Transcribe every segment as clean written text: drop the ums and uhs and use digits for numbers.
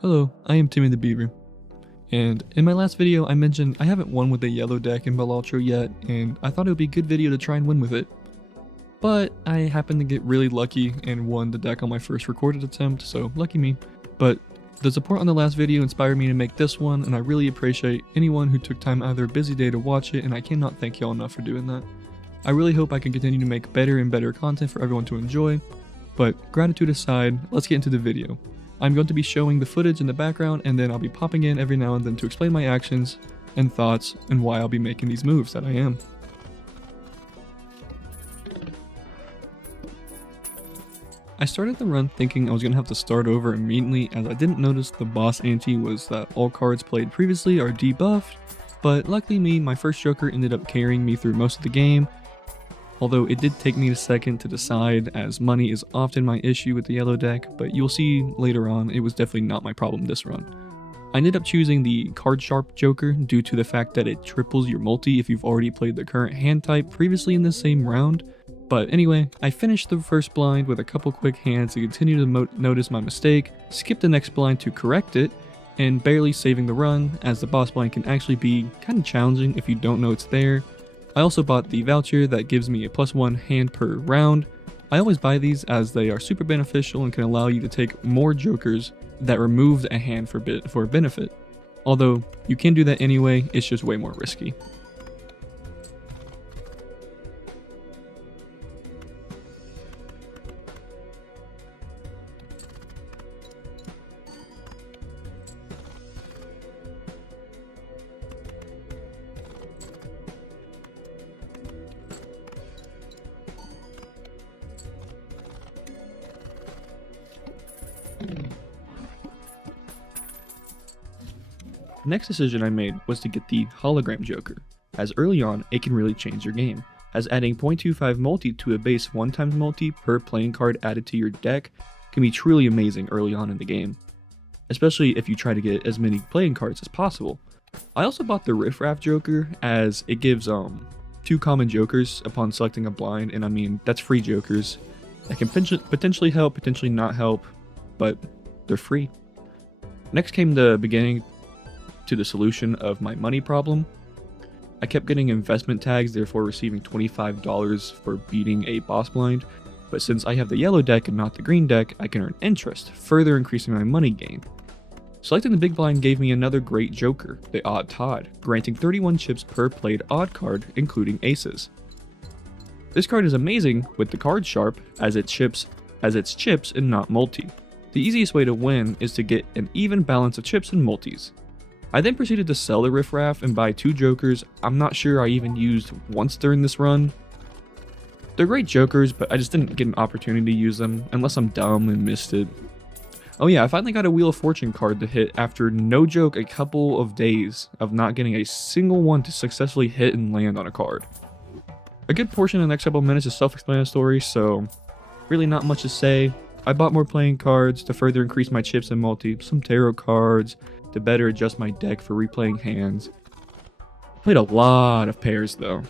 Hello, I am Timmy the Beaver, and in my last video I mentioned I haven't won with a yellow deck in Balatro yet, and I thought it would be a good video to try and win with it. But I happened to get really lucky and won the deck on my first recorded attempt, so lucky me. But the support on the last video inspired me to make this one, and I really appreciate anyone who took time out of their busy day to watch it, and I cannot thank y'all enough for doing that. I really hope I can continue to make better and better content for everyone to enjoy, but gratitude aside, let's get into the video. I'm going to be showing the footage in the background, and then I'll be popping in every now and then to explain my actions and thoughts and why I'll be making these moves that I am. I started the run thinking I was going to have to start over immediately, as I didn't notice the boss ante was that all cards played previously are debuffed, but luckily my first Joker ended up carrying me through most of the game, although it did take me a second to decide, as money is often my issue with the yellow deck, but you'll see later on it was definitely not my problem this run. I ended up choosing the Card Sharp Joker due to the fact that it triples your multi if you've already played the current hand type previously in the same round. But anyway, I finished the first blind with a couple quick hands to continue to notice my mistake, skipped the next blind to correct it, and barely saving the run, as the boss blind can actually be kind of challenging if you don't know it's there. I also bought the voucher that gives me a +1 hand per round. I always buy these as they are super beneficial and can allow you to take more jokers that removed a hand for a benefit. Although you can do that anyway, it's just way more risky. The next decision I made was to get the Hologram Joker, as early on it can really change your game, as adding 0.25 multi to a base 1x multi per playing card added to your deck can be truly amazing early on in the game, especially if you try to get as many playing cards as possible. I also bought the Riff Raff Joker, as it gives 2 common jokers upon selecting a blind, and I mean that's free jokers that can potentially help, potentially not help, but they're free. Next came the beginning to the solution of my money problem. I kept getting investment tags, therefore receiving $25 for beating a boss blind, but since I have the yellow deck and not the green deck, I can earn interest, further increasing my money gain. Selecting the big blind gave me another great joker, the Odd Todd, granting 31 chips per played odd card, including aces. This card is amazing with the Card Sharp, as it's chips and not multi. The easiest way to win is to get an even balance of chips and multis. I then proceeded to sell the Riff Raff and buy 2 jokers I'm not sure I even used once during this run. They're great jokers, but I just didn't get an opportunity to use them, unless I'm dumb and missed it. Oh yeah, I finally got a Wheel of Fortune card to hit after, no joke, a couple of days of not getting a single one to successfully hit and land on a card. A good portion of the next couple of minutes is self-explanatory, so really not much to say. I bought more playing cards to further increase my chips and multi, some tarot cards to better adjust my deck for replaying hands. Played a lot of pairs though.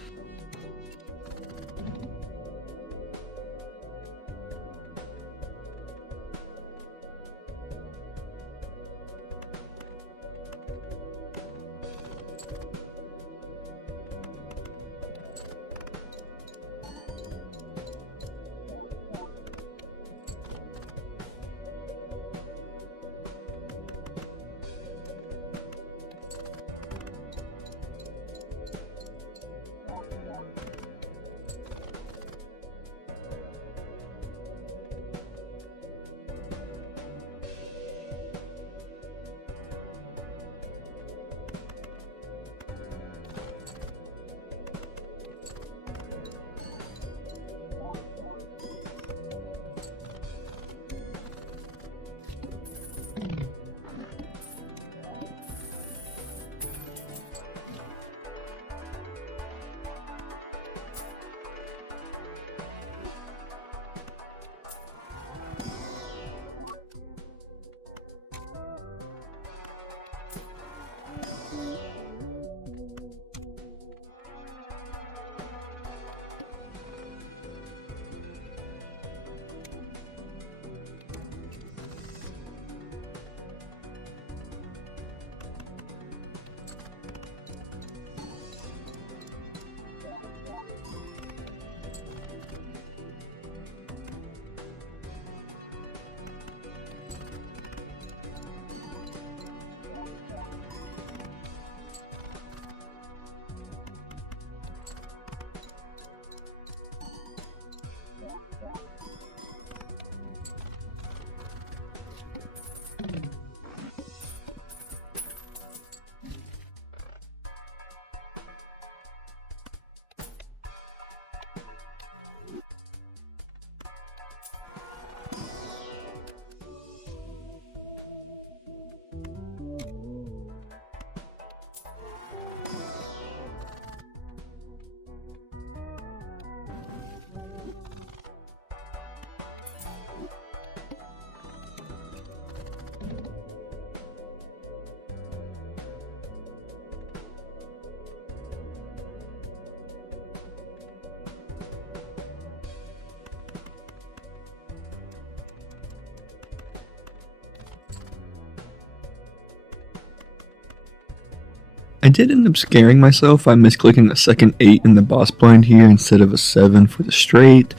I did end up scaring myself by misclicking a second 8 in the boss blind here instead of a 7 for the straight,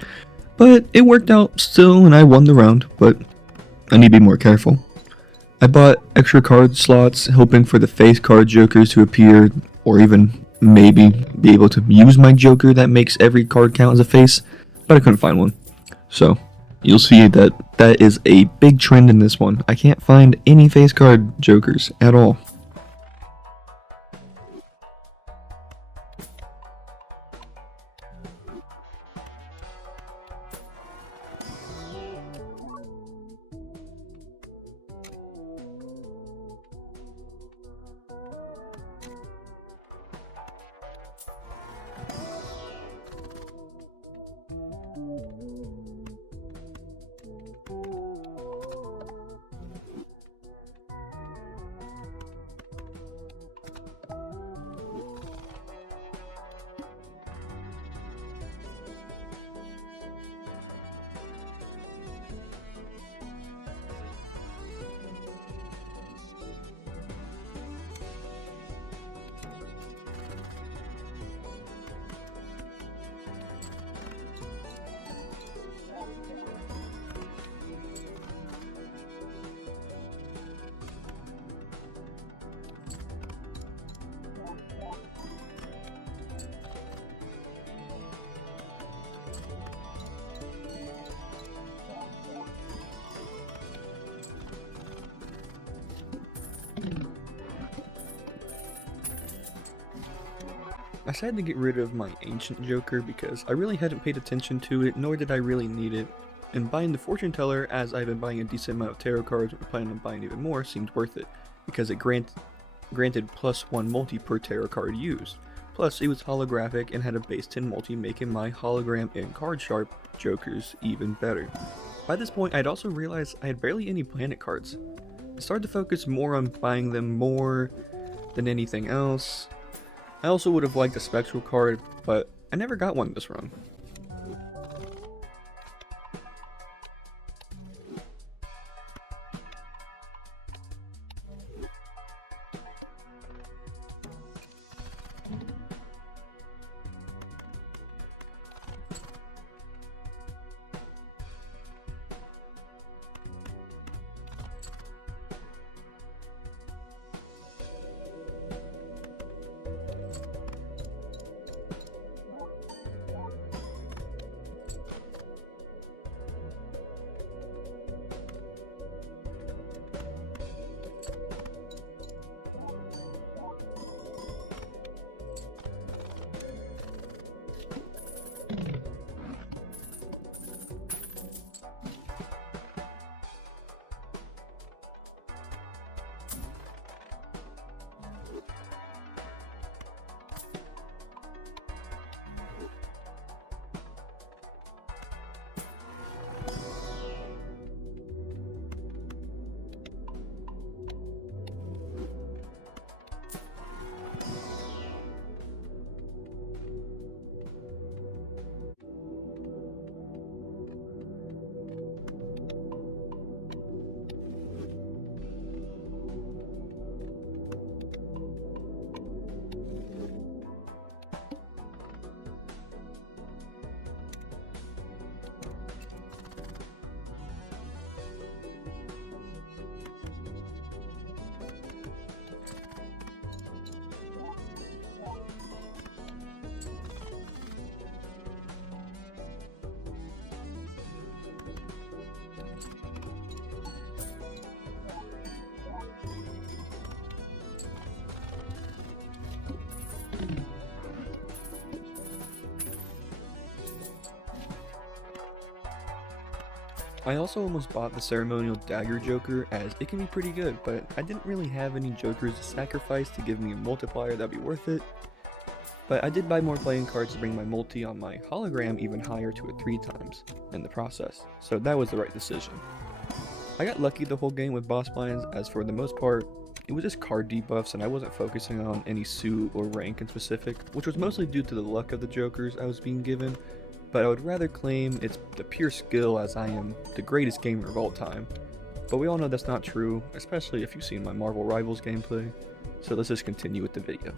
but it worked out still and I won the round, but I need to be more careful. I bought extra card slots hoping for the face card jokers to appear, or even maybe be able to use my joker that makes every card count as a face, but I couldn't find one. So, you'll see that that is a big trend in this one. I can't find any face card jokers at all. I decided to get rid of my ancient joker because I really hadn't paid attention to it, nor did I really need it, and buying the fortune teller, as I've been buying a decent amount of tarot cards and planning on buying even more, seemed worth it, because it granted +1 multi per tarot card used. Plus, it was holographic and had a base 10 multi, making my hologram and card sharp jokers even better. By this point, I'd also realized I had barely any planet cards. I started to focus more on buying them more than anything else. I also would have liked a spectral card, but I never got one this run. I also almost bought the ceremonial dagger joker, as it can be pretty good, but I didn't really have any jokers to sacrifice to give me a multiplier that'd be worth it. But I did buy more playing cards to bring my multi on my hologram even higher to a 3 times in the process, so that was the right decision. I got lucky the whole game with boss blinds, as for the most part, it was just card debuffs and I wasn't focusing on any suit or rank in specific, which was mostly due to the luck of the jokers I was being given, but I would rather claim it's the pure skill, as I am the greatest gamer of all time. But we all know that's not true, especially if you've seen my Marvel Rivals gameplay. So let's just continue with the video.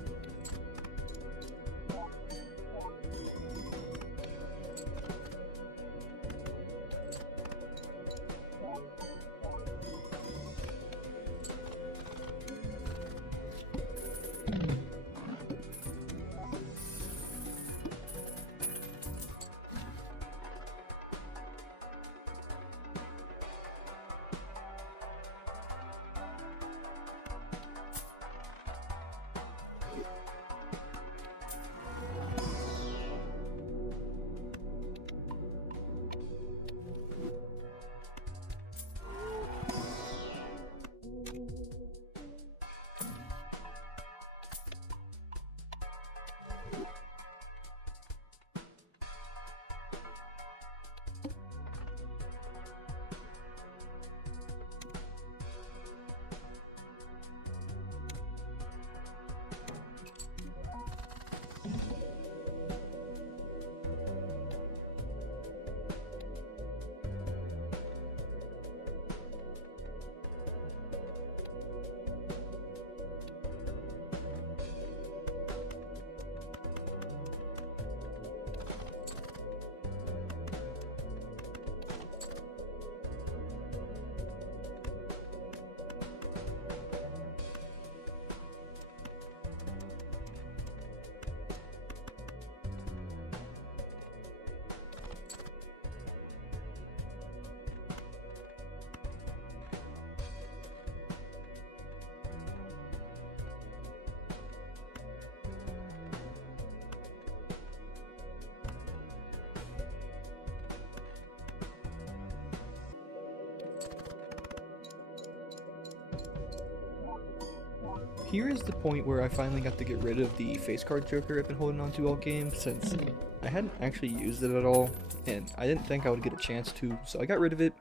Here is the point where I finally got to get rid of the face card joker I've been holding on to all game, since I hadn't actually used it at all, and I didn't think I would get a chance to, so I got rid of it,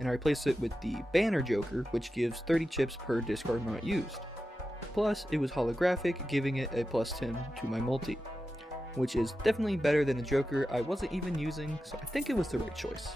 and I replaced it with the banner joker, which gives 30 chips per discard not used. Plus, it was holographic, giving it a plus 10 to my multi, which is definitely better than the joker I wasn't even using, so I think it was the right choice.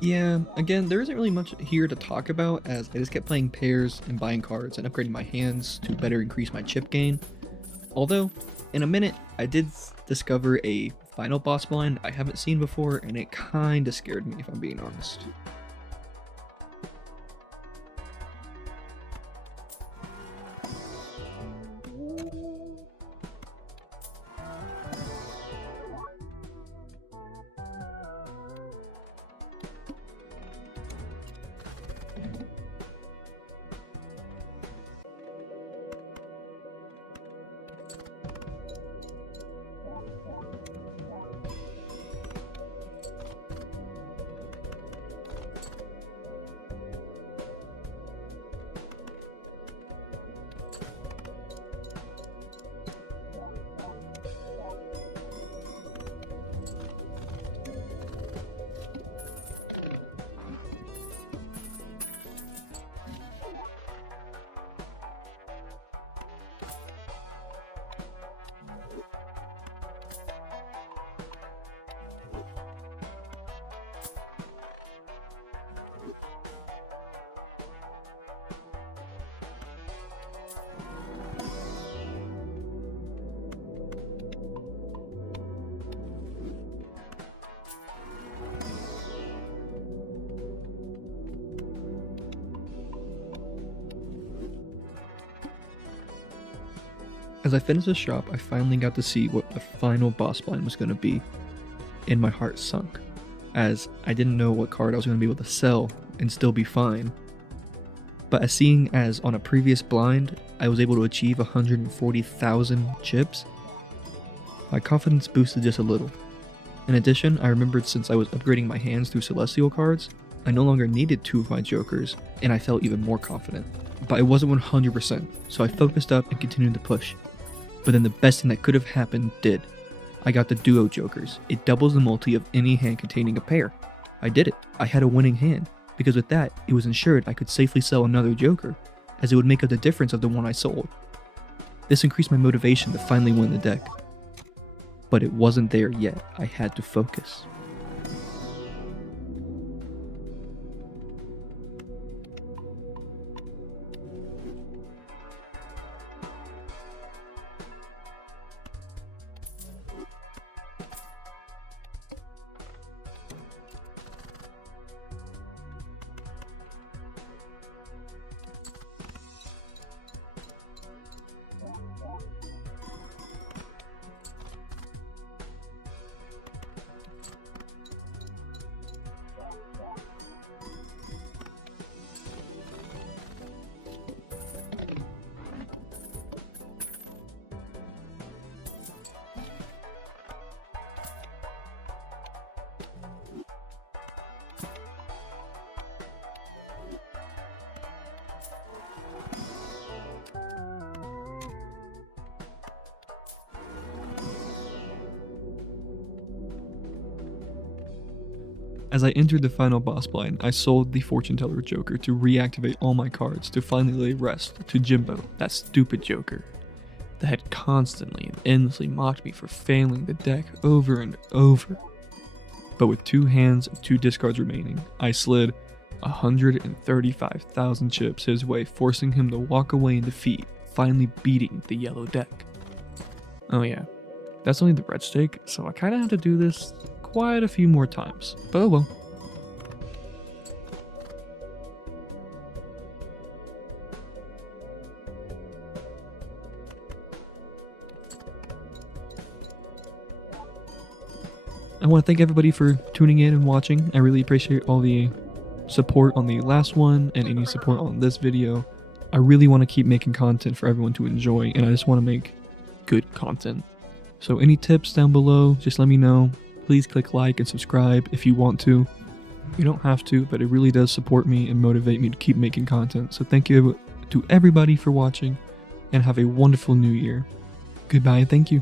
Yeah, again, there isn't really much here to talk about, as I just kept playing pairs and buying cards and upgrading my hands to better increase my chip gain. Although, in a minute, I did discover a final boss blind I haven't seen before, and it kinda scared me, if I'm being honest. As I finished the shop, I finally got to see what the final boss blind was going to be, and my heart sunk, as I didn't know what card I was going to be able to sell and still be fine. But as on a previous blind, I was able to achieve 140,000 chips, my confidence boosted just a little. In addition, I remembered since I was upgrading my hands through Celestial cards, I no longer needed 2 of my jokers, and I felt even more confident. But I wasn't 100%, so I focused up and continued to push. But then the best thing that could have happened did. I got the duo jokers. It doubles the multi of any hand containing a pair. I did it. I had a winning hand, because with that, it was ensured I could safely sell another joker, as it would make up the difference of the one I sold. This increased my motivation to finally win the deck. But it wasn't there yet. I had to focus. As I entered the final boss blind, I sold the Fortune Teller Joker to reactivate all my cards to finally lay rest to Jimbo, that stupid Joker that had constantly and endlessly mocked me for failing the deck over and over. But with 2 hands and 2 discards remaining, I slid 135,000 chips his way, forcing him to walk away in defeat, finally beating the yellow deck. Oh yeah, that's only the red stake, so I kinda have to do this quite a few more times, but oh well. I want to thank everybody for tuning in and watching. I really appreciate all the support on the last one and any support on this video. I really want to keep making content for everyone to enjoy, and I just want to make good content. So any tips down below, just let me know. Please click like and subscribe if you want to. You don't have to, but it really does support me and motivate me to keep making content. So thank you to everybody for watching, and have a wonderful new year. Goodbye and thank you.